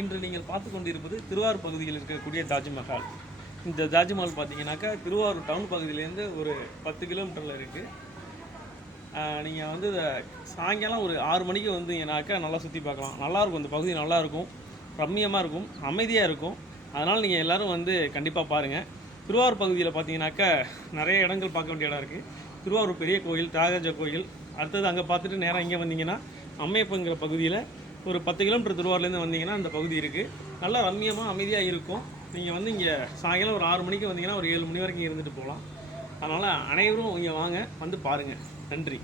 இன்று நீங்கள் பார்த்து கொண்டிருப்பது திருவாரூர் பகுதியில் இருக்கக்கூடிய தாஜ்மஹால். இந்த தாஜ்மஹால் பார்த்தீங்கன்னாக்கா திருவாரூர் டவுன் பகுதியிலேருந்து ஒரு 10 கிலோமீட்டரில் இருக்குது. நீங்கள் வந்து சாயங்காலம் ஒரு 6 மணிக்கு வந்தீங்கன்னாக்கா நல்லா சுற்றி பார்க்கலாம். நல்லாயிருக்கும், இந்த பகுதி நல்லாயிருக்கும், ரம்மியமாக இருக்கும், அமைதியாக இருக்கும். அதனால் நீங்கள் எல்லோரும் வந்து கண்டிப்பாக பாருங்கள். திருவாரூர் பகுதியில் பார்த்தீங்கன்னாக்கா நிறைய இடங்கள் பார்க்க வேண்டிய இடம் இருக்குது. திருவாரூர் பெரிய கோயில், தியாகராஜ கோயில், அடுத்தது அங்கே பார்த்துட்டு நேராக இங்கே வந்தீங்கன்னா அம்மையப்பங்கிற பகுதியில் ஒரு 10 கிலோமீட்டர் திருவாரூர்லேருந்து வந்தீங்கன்னா அந்த பகுதி இருக்குது. நல்லா ரம்மியமாக அமைதியாக இருக்கும். நீங்கள் வந்து இங்கே சாயங்காலம் ஒரு 6 மணிக்கு வந்தீங்கன்னா ஒரு 7 மணி வரைக்கும் இருந்துட்டு போகலாம். அதனால் அனைவரும் இங்கே வாங்க, வந்து பாருங்கள். நன்றி.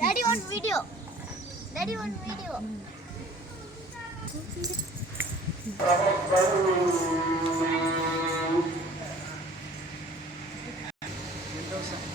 Daddy want video. Daddy want video. Windows